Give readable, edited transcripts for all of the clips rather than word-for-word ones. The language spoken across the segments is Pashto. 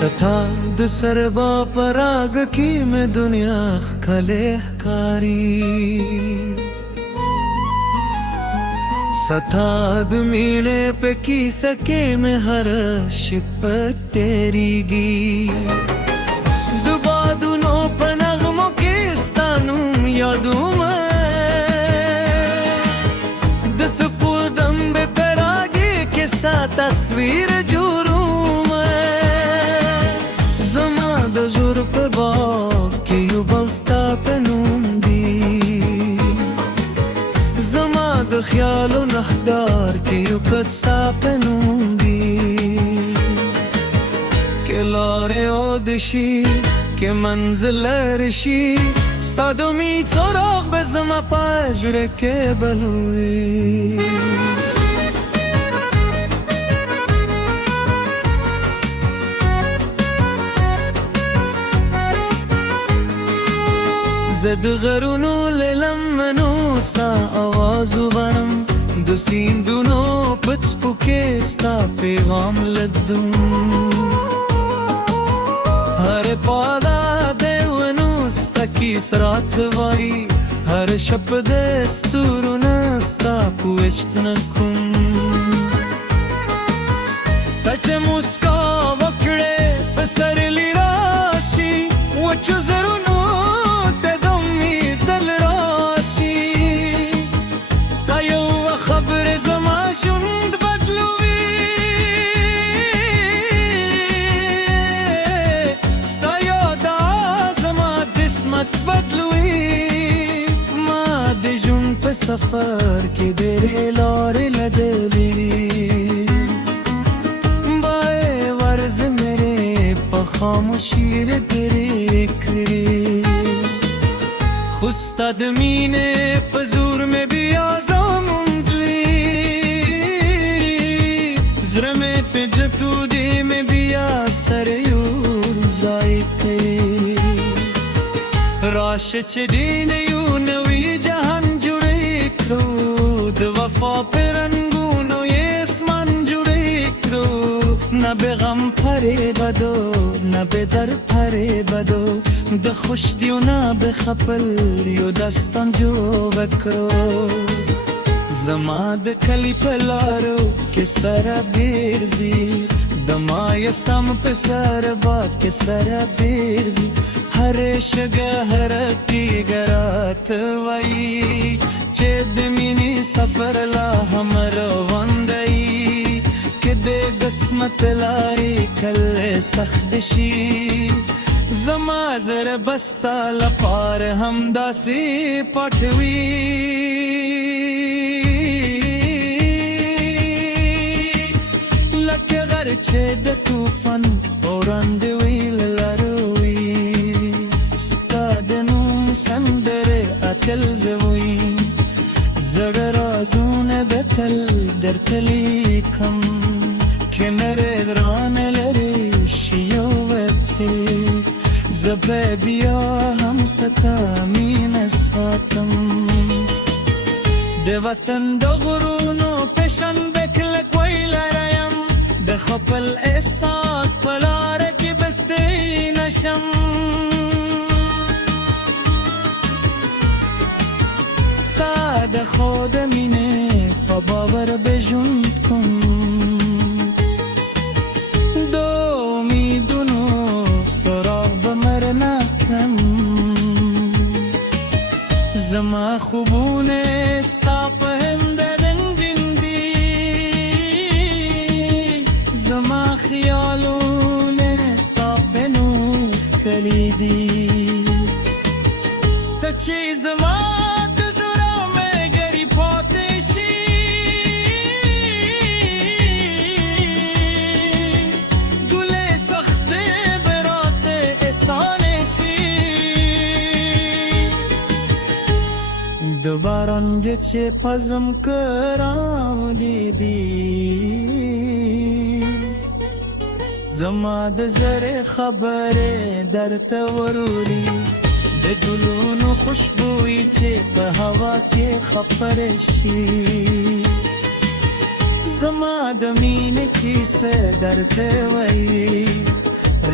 सथा د सरबा पराग की में दुनिया कलेहकारी सथाद मीणे पे की सके में हर शिप तेरी गी दुबा दुनो पनगमों के स्थानों यादों में दस पुरदम्बे परागे के साथ तस्वीर जुरूं में जमा दजुर पे बाग के युबस्ता पे नूंदी द ख्याल و نخدار که یکت ساپنوندی که لاره آدشی که منزل رشی ستادمی سراغ بزم پاجره که بلوی زد غرونو للمنو ستا آوازو برم دو سیندونو پچپو که ستا پیغام لدم هر پادا دیونو ستا کی سرات وائی هر شب دستورو نستا پوچت نکن تچ مسکا وکڑے پسر لی راشی وچو زرونو सफर के देरे लौरे लदली बाए वर्ज मेरे पखामुशीर तेरे खुस्ताद मीने पजूर में भी आज़ाम उंगली ज़रमे पे जतूदे में भी आसर यूल जाइते राश चडीने यू नवी जहान د وفا پرنگونو یه اسمان جوری کرو نه به غم پره بدو نه به در پره بدو د خوش دیو نه به خپل دیو دستان جو بکرو زما د کلی پلارو که سر بیرزی دما یستم په سر باد که سر بیرزی هر شگه هر تیگرات وی چه دمینی سفر لا هم روندی که ده قسمت لاری کل سخت شی زما زر بستا لپار هم داسی پټوی لکه غر چه د طوفان اورند ویل لاروی ستا د نوم سندره اتل زوی زړه رازونه به تل درته لیکم که نره درانه لري شي یو وڅې زه به بیا هم ستا مینه ساتم د وطن د غرونو پېژندې کلک ویلی یم د خپل احساس په لاره کې بستی نشم د خود مینه په باور به ژوند کوم دو امیدونو سراغ به مر نکړم زما خوبونه ستا په همدرد دي زما خیالونه ستا په نور کلی دي ته چې زما باران چه پزم کراولی دی زما د زره خبره در توروری د ګلونو خوشبوئی چې په هوا کې خپر شي زما د مینې کیسه درته وایي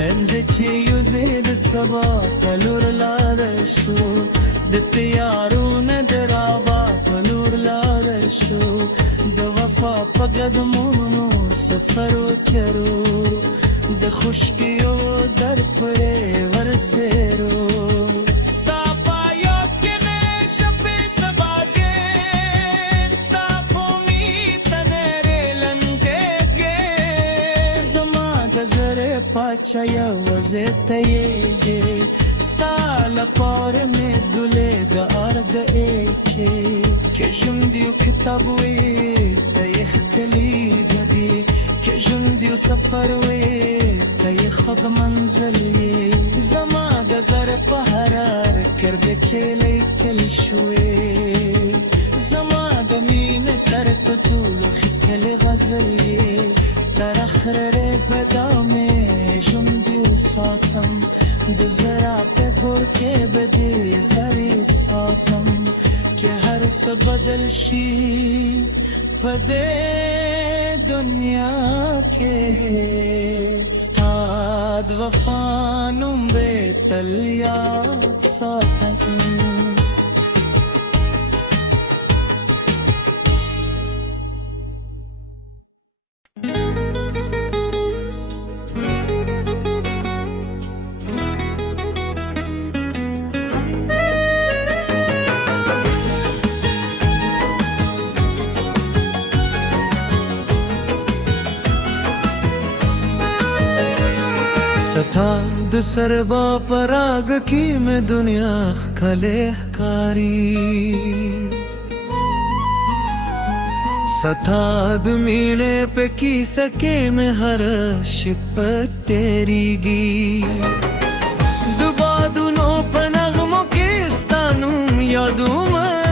رنج چې یو زید سبا تلور لار شو د تیارونه درابا تلور لار شو د وفا په قدمونو سفر وکړو د خوشکیو در پرې ورسېرو ستا په یاد کې مې شپې سباګې ستا په امید تنرې لنګېږې زما د زړه پاچا یوازې ته یې ستا لپاره مې دلې د ارګ ایچې که ژوند یو کتاب وې ته یې ښکلي بدي که ژوند یو سفر وې ته یې خود منزل یې زما د زړه په حرار کرده کې لیکل شوې زما د مینې تر ټولو ښکلې غزل یې تر اخره به دا مې ژوند یو ساتم د زړه په کور کې به دې زړې ساتم که هر څه بدل شي په دې دنیا کې ستا د وفا نوم به تل یاد ساتم ستا د سربا پراگ کی میں دنیا کھلے کاری ستا د مینے پہ کی سکے میں ہر شپت تیری گی دبا دونوں پہ نغموں کے ستانوں یادوں میں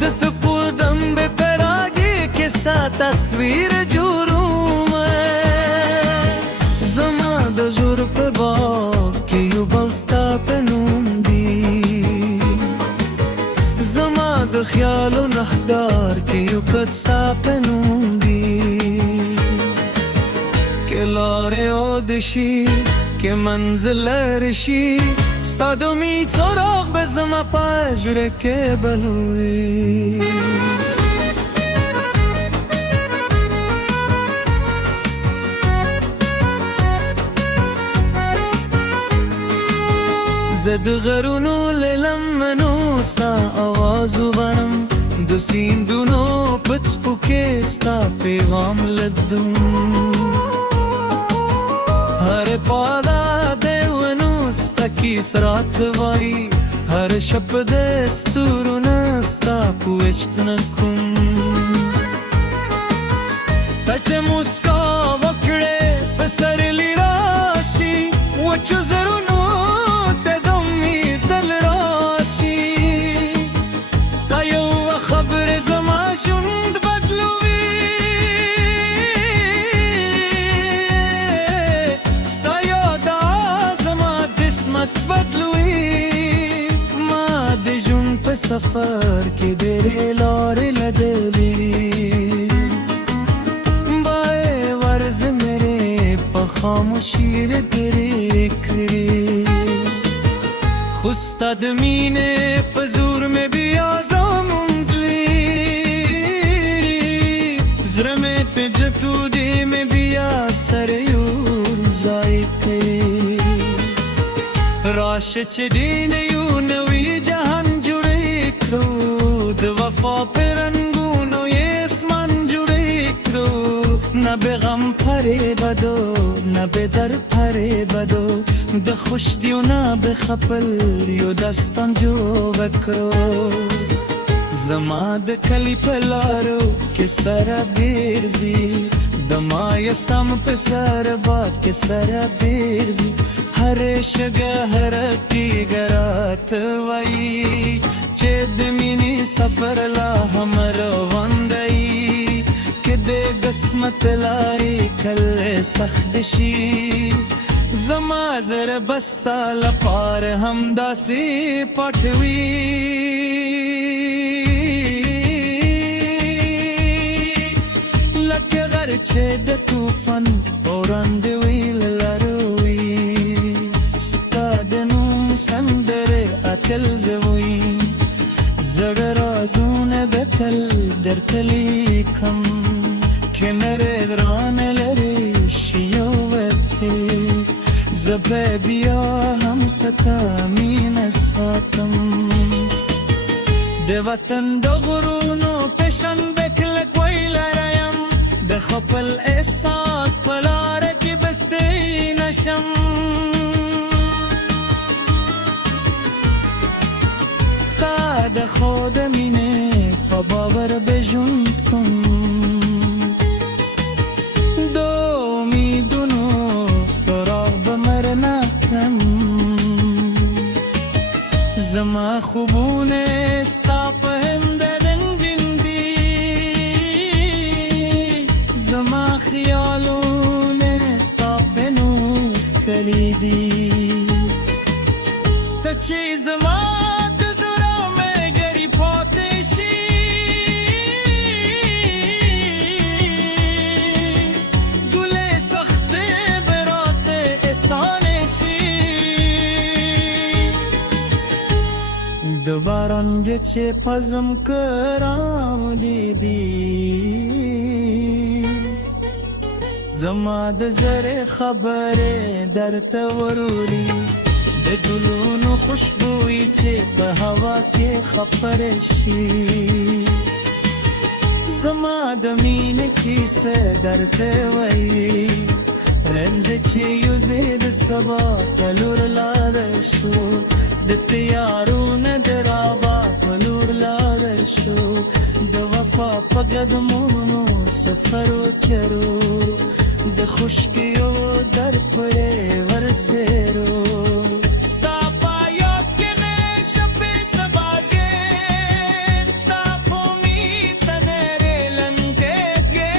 دس پور دم بے پراگے کے ساتھ تصویر جوروں د زور په باغ کې یو بل ستا په نوم دی زما د خیالو نهدار کې یو کټ ستا په نوم دی کې لارې عود شي کې منزل لرې شي ستا د امید څراغ به زما په زړه کې بل وي زد غرونو للمنو ستا آوازو برم د سیندونو په څپو کې ستا پیغام لدم هر پادا د ونو ستا کیس رات وایي هر شپ د ستورونه ستا پوښتنه کوم ته چې موسکا وکړې په سرلی راشي وچو زرونو سفر کې ډېرې لارې لګلې بای ورز مېرې په خاموشي ډېرې کړې خو ستا د مینې په زور مې بیا زموندلې زړه مې په جګو دې مې بیا سره یو ځای کړې راشه چې دې یو نوی جهان د وفا په رنګونو یې اسمان جوړې کړو نه به غم فریبدو نه به در فریبدو د خوش دیو نه به خپل یو داستان جوړ کړو زما د کلی په لارو کې سره بیرزي د ما یستم په سر باد کې سره بیرزي هر شګه هر تیګرات وای چې د مینې سفر لا هم روان دی کې د قسمت لارې کله سخت شي زما زړه بستا لپاره همداسې پټوي لکه غر چې د طوفان په وړاندې ویل لاروي ستا د نوم سندرې اتل زه ویم زړه رازونه به تل درته لیکم که نرې درانه لرې شي یو وڅې زه به بیا هم ستا مینه ساتم د وطن د غرونو پشنبه کلک ویلره یم د خپل احساس په لاره کې بستی نشم ستا د خو د مینې په باور به ژوند کوم د امیدونو څراغ به مړ نه کړم زما خوبونه ستا په هنده رنګین دي زما خیالونه ستا په نور ښکلي دي ته چې زما د زړه ملګري پاتې شي ګلې سختې به راته اسانې شي د باران دی چې په ځمکه راولېدي زما د زړه خبرې درته وروړي د ګلونو خوشبويي چې په هوا کې خپره شي زما د مینې کیسه درته وایي رنځ چې یوځې د سبا په لور لاړ شو د تیارونه د رابا په لور لاړ شو د وفا په قدمونو سفر وکړو د خشکیو در پرې ورسېرو ستا په یاد کې مې شپې سباګې ستا په امید تنرې لنګېږې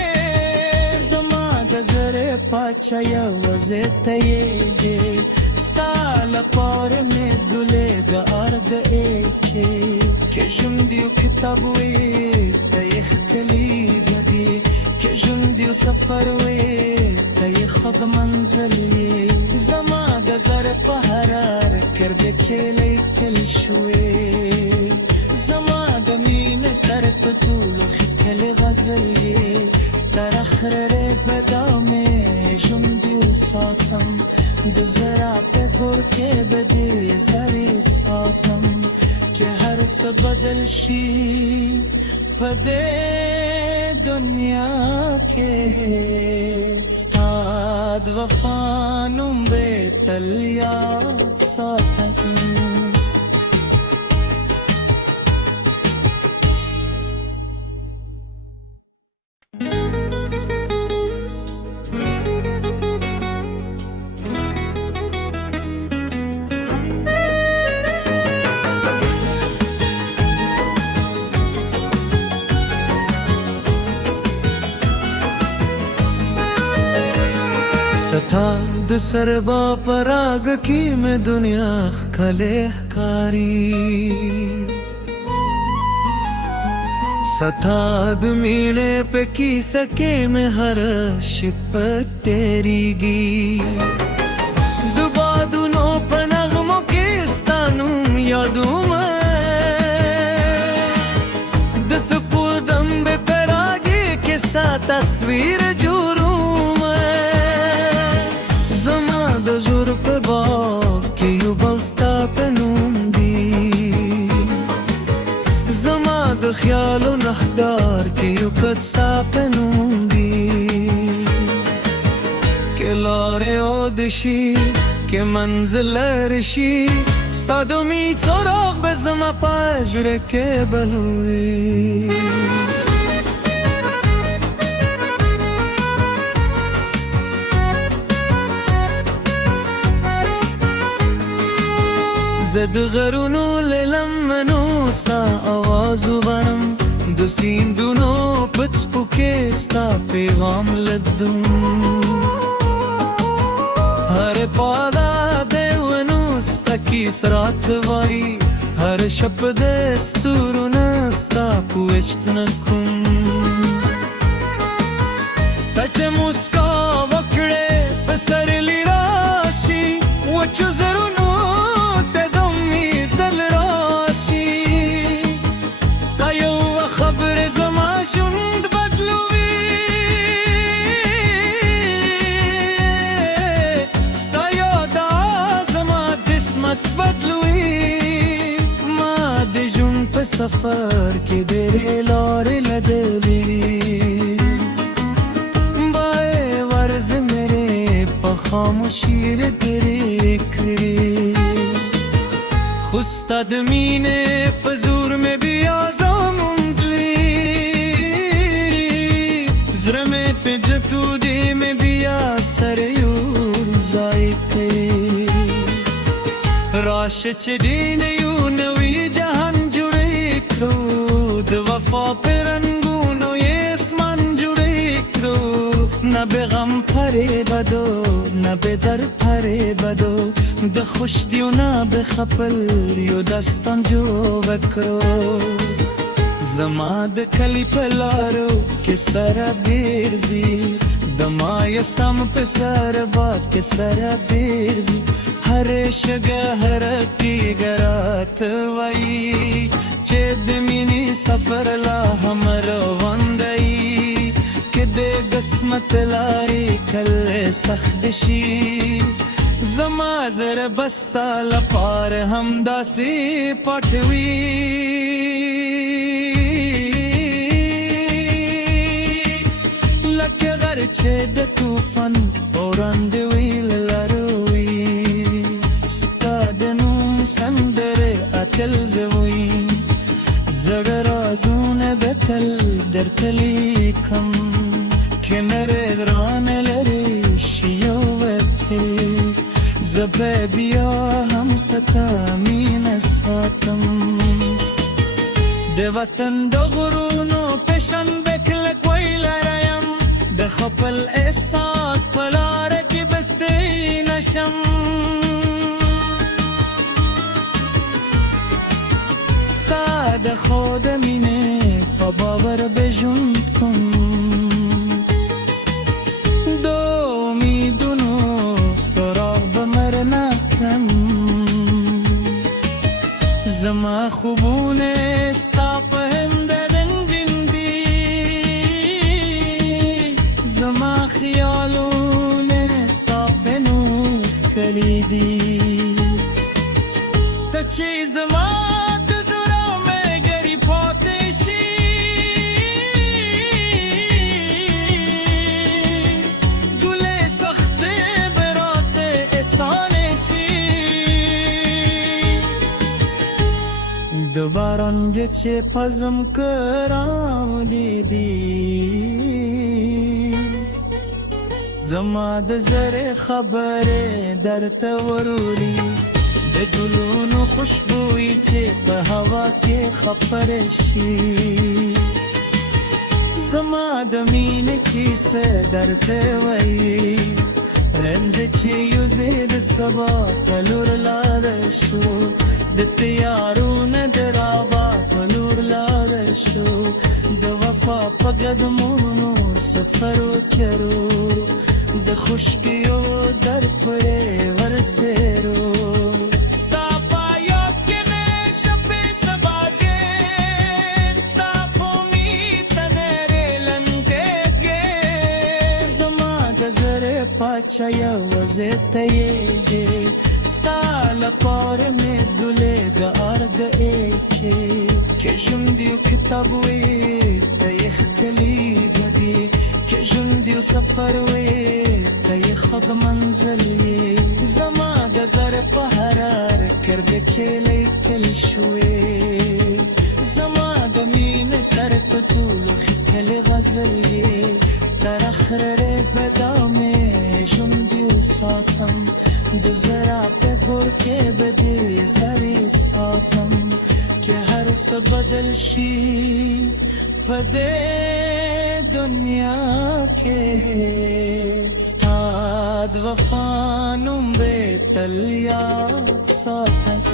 زما د زړه پاچا یوازې ته یې ستا لپاره مې دلې د ارګ ایچې که ژوند یو کتاب وي ته یې ښکلي بدي که ژوند یو سفر وي ته یې خود منزل یې زما د زړه په حرار کرده کې لیکل شوې زما د مینې ترته ټولو ښکلې غزل یې تر اخره به دا مې ژوند یو ساتم د زړه په کور کې به دې زړې ساتم که هر څه بدل شي په دې دنیا کې ستا د وفا نوم به تل یاد ساتم ستا د سربا پراګ کې مې دنیا ښکلې ښکاري ستا د مینې په کیسه کې مې هر شپه تېرېږي د بادونو په نغمو کې ستا نوم یادومه د سپوږم په راګي کې ستا تصویر جوړومه زما د زور په باغ کې یو بل ستا په نوم دی زما د خیالو نخدار کې یو کټ ستا په نوم دی که لارې عود شي که منزل لرې شي ستا د امید څراغ به زما په زړه کې بل وي زه د غرونو له لمنو ستا اواز وبرم د سیندونو په څپو کې ستا پیغام لدم هر پادا د ونو ستا کیس راته وایي هر شب د ستورونه ستا پوښتنه کوم ته چې مسکا وکړې خاموشی دری کری خستاد مینه پزور می بیازم دلی زرمت به جپودی می بیا سریون زایتی راش چدین یو نوی جهان جوری کرو د وفا پرنگون و اسمان جوری کرو نه به غم پره بدو نه به در پره بدو د خوش دیو نه به خپل یو دستان جو وکرو زما د کلی پلارو کې سره بیرزی د ما یستم په سر باد کې سره بیرزی هر شګه هر تیګرات وای چې د مینې سفر لا هم روان دی کې د قسمت لارې کله سخت شي زما زر بستا لپار هم داسې پټوي لکه غر چې د طوفان باران دی ویل لاروي ستا د نوم سندره اتل زویم زړه رازونه د تل درته لیکم که نره درانه لري شي یو وڅې زه به بیا هم ستا مینه ساتم د وطن د غرونو پېژنبه کلک ویلری یم د خپل احساس په لاره کې بستی نشم ستا د خود مینې په باور به ژوند کوم د امیدونو سراغ به مر نکړم زما خوبونه ستا په همدردن ژوندي زما خیالونه ستا په نور ښکلي دي ته چې زما د زړه ملګري پاتې شي ګلې سختې به راته اسانې شي د باران دې چې پزم کراولی دي زما د زړه خبرې درته وروړي د ګلونو خوشبويي چې په هوا کې خپره شي زما د مینې کیسه درته وایي رمز چې یوځې د سبا په لور لاړه شو د تیارونه د رابط په لور لاړه شو د وفا په قدمونو سفر وکړو د خشکیو در پرې ورسېرو ستا په یاد کې مې شپې سباګې ستا په امید تنرې لنګېږې زما د زړه پاچا یوازې ته یې ستا لپاره مې دلې د ارګ ایچې که ژوند یو کتاب وي ته یې ښکلي بدي که ژوند یو سفر وي ته یې خود منزل یې زما د زړه په حرار کرده کې لیکل شوې زما د مینې تر ټولو ښکلې غزل یې تر اخره به دا مې ژوند یو ساتم د زړه په کور کې به دې زرې ساتم که هر څه بدل شي په دې دنیا کې ستا د وفا نوم به تل یاد ساتم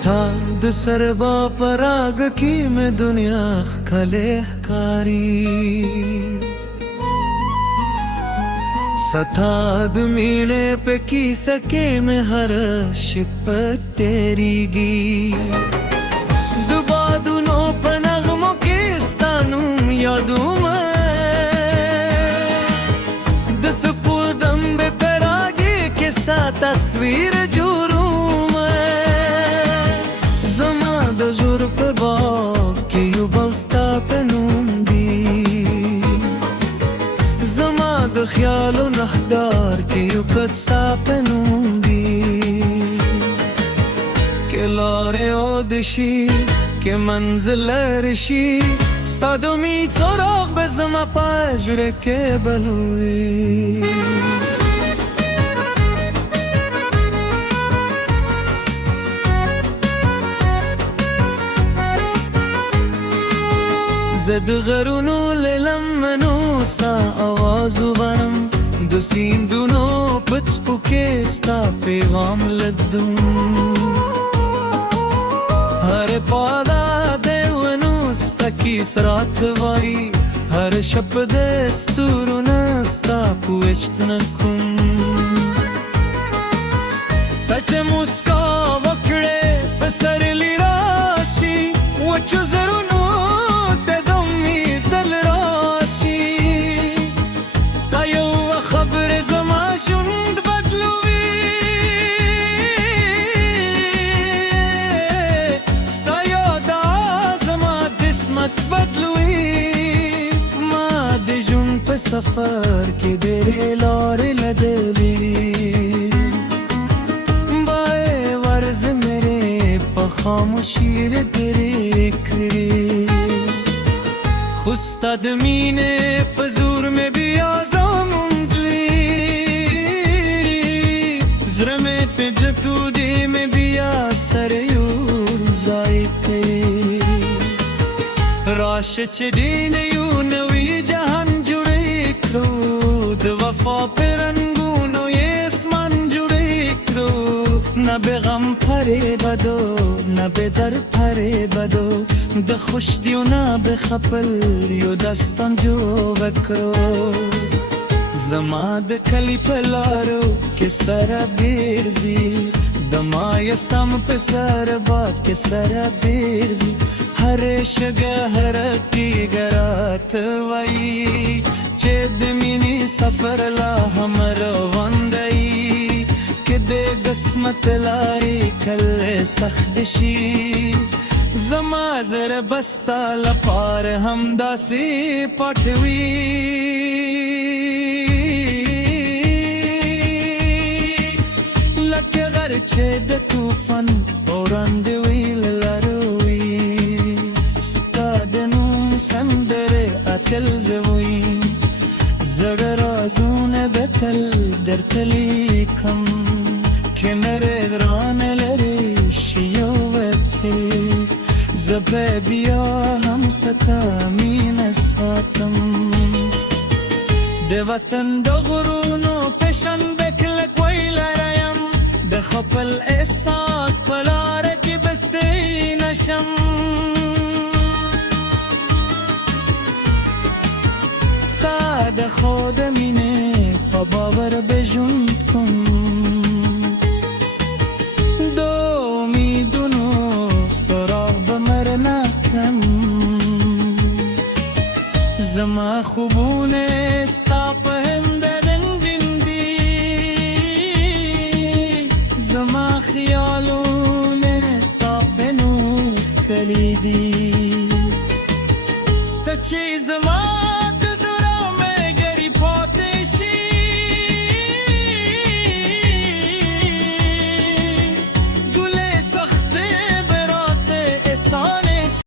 ستا د سربا پراګ کې مې دنیا ښکلې ښکاري सताद मीने पे की सके में हर शिकवत तेरी गी दुबा दुनों पर नगमों के स्तानों यादों में दस पुरदम बेपरागे के साथ तस्वीर जुरूं में ज़मा दजुर पे बाग के युबस्ता पे नूंदी ज़मा द ख्यालो नहदार के युकत सा पे नूंदी के लारे ओदशी के मंजिल रशी स्तादमी चोराग به زما پاجره که بلوی زد غرونو للمنو ستا آوازو برم دو سیندونو پتپو که ستا پیغام لدم हर पादा देवनुस्ता की सरात वाई हर शब्द स्तुरुनस्ता पुएच्तनकुम तच मुस्का वकड़े बसर लिराशी वचु जरुनु तदमी दल राशी स्तायो खबर जमा शुंद बदलुवी सफर के देरे लौर लदली बाए वर्ज मेरे पखामुशीर तेरे खड़ी खुस्ताद मीने पजूर में भी आज़ाम उंगली ज़रमे पे जपूदी में भी आसर यूर जायते राश चडीन यू नवी जहान د وفا پرنگونو یه اسمان جوری کرو نه به غم پره بدو نه به در پره بدو د خوش دیو نه به خپل یو دستان جو وکرو زما د کلی پلارو که سر بیرزی دما یستم په سر باد که سر بیرزی هر شگه هر تیگرات وی چد مینی سفر لا همر وندئی که ده قسمت لاری کل سخدشی زما زر بستا لپار هم داسی پٹوی لکه غر چد توفن بوران دوی للاروی ستادنو سندر اتل زوی زگر آزون بتل در تلی کم کنر دران لریشیو وتی زبه بیا هم ستامین ساتم ده وطن ده غرونو پشن بکلک ویل رایم ده خپل احساس پلارکی بستی نشم د خود مینه پا باور بجند کن دو میدونو سراغ بمر نکن زما خوبو